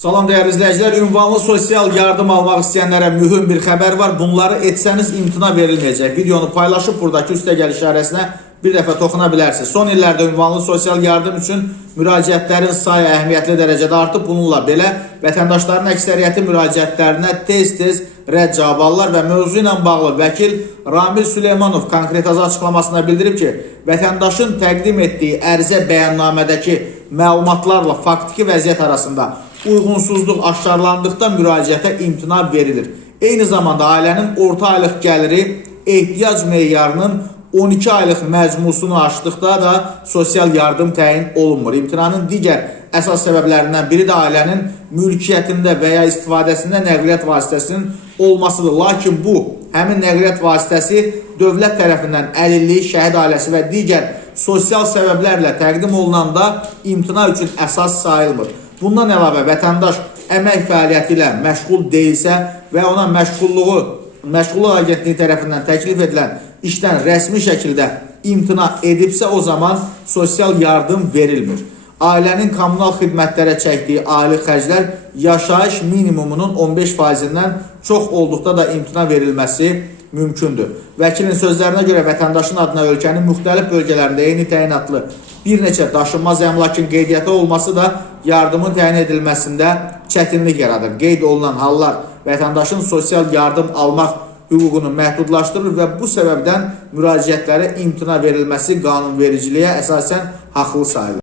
Salam değerli izleyiciler, ünvanlı sosial yardım almak isteyenlere mühüm bir haber var. Bunları etseniz imtina verilmeyecek. Videonu paylaşıp buradaki üste gel işaresine bir defa toxunabilirsiniz. Son illərdə ünvanlı sosial yardım üçün müraciətlərin sayı əhəmiyyətli dərəcədə artıb. Bununla belə vətəndaşların əksəriyyəti müraciətlərinə tez-tez rədd cavab alırlar və mövzu ilə bağlı vəkil Ramil Süleymanov konkretazı açıqlamasında bildirib ki, vətəndaşın təqdim etdiyi ərizə bəyannamədəki məlumatlarla faktiki vəziyyət arasında uyğunsuzluq aşkarlandıqda müraciətə imtina verilir. Eyni zamanda ailənin orta aylıq gəliri ehtiyac meyarının 12 aylıq məcmusunu aşdıqda da sosial yardım təyin olunmur. İmtinanın digər əsas səbəblərindən biri də ailənin mülkiyyətində və ya istifadəsində nəqliyyat vasitəsinin olmasıdır. Lakin bu, həmin nəqliyyat vasitəsi dövlət tərəfindən əlillik, şəhid ailəsi və digər sosial səbəblərlə təqdim olunanda imtina üçün əsas sayılmır. Bundan əlavə vətəndaş əmək fəaliyyəti ilə məşğul deyilsə və ona məşğulluq agentliyi tərəfindən təklif edilən işdən rəsmi şəkildə imtina edibsə, o zaman sosial yardım verilmir. Ailənin kommunal xidmətlərə çəkdiyi aylıq xərclər yaşayış minimumunun 15%-dən çox olduqda da imtina verilməsi mümkündür. Vəkilin sözlərinə görə vətəndaşın adına ölkənin müxtəlif bölgələrində eyni təyinatlı bir neçə daşınmaz əmlakın qeydiyyata olması da yardımın təyin edilməsində çətinlik yaradır. Qeyd olunan hallar vətəndaşın sosial yardım almaq hüququnu məhdudlaşdırır və bu səbəbdən müraciətlərə imtina verilməsi qanunvericiliyə əsasən haqlı sayılır.